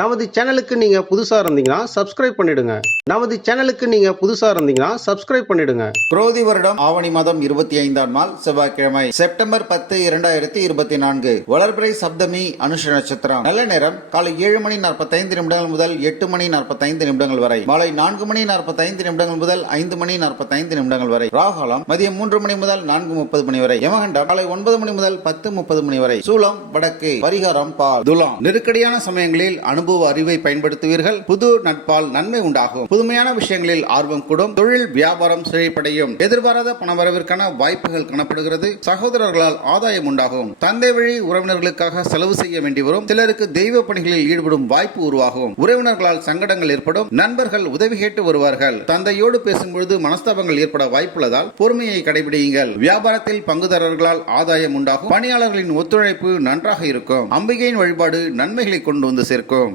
நமது சேனலுக்கு நீங்க புதுசா இருந்தீங்கன்னா சப்ஸ்கிரைப் பண்ணிடுங்க. குரோதி வருடம் ஆவணி மாதம் 25ஆம் நாள் செவ்வாய்க்கிழமை செப்டம்பர் 10, 2024 வளர்பிறை சப்தமி அனுஷ நட்சத்திரம். நல்ல நேரம் காலை 7 மணி 45 நிமிடங்கள் முதல் 8 மணி 45 நிமிடங்கள் வரை. மாலை 4 மணி 45 நிமிடங்கள் முதல் 5 மணி 45 நிமிடங்கள் வரை. ராகாலம் மதியம் 3 மணி முதல் 4:30 மணி வரை. யமகண்டம் காலை 9 மணி முதல் 10:30 மணி வரை. சூலம் வடக்கு. பரிகாரம் பால். துலாம் நெருக்கடியான சமயங்களில் அனுபவ அறிவை பயன்படுத்துவீர்கள். புது நட்பால் நன்மை உண்டாகும். புதுமையான விஷயங்களில் ஆர்வம் கூடும். தொழில் வியாபாரம் செழிப்படையும். எதிர்பாராத பணவரவிற்கான வாய்ப்புகள் காணப்படுகிறது. சகோதரர்களால் ஆதாயம் உண்டாகும். தந்தை வழி உறவினர்களுக்காக செலவு செய்ய வேண்டி வரும். சிலருக்கு தெய்வ பணிகளில் ஈடுபடும் வாய்ப்பு உருவாகும். உறவினர்களால் சங்கடங்கள் ஏற்படும். நண்பர்கள் உதவி கேட்டு வருவார்கள். தந்தையோடு பேசும்பொழுது மனஸ்தாபங்கள் ஏற்பட வாய்ப்புள்ளதால் பொறுமையை கடைபிடியுங்கள். வியாபாரத்தில் பங்குதாரர்களால் ஆதாயம் உண்டாகும். பணியாளர்களின் ஒத்துழைப்பு நன்றாக இருக்கும். அம்பிகையின் வழிபாடு நன்மைகளை கொண்டு வந்து சேர்க்கும்.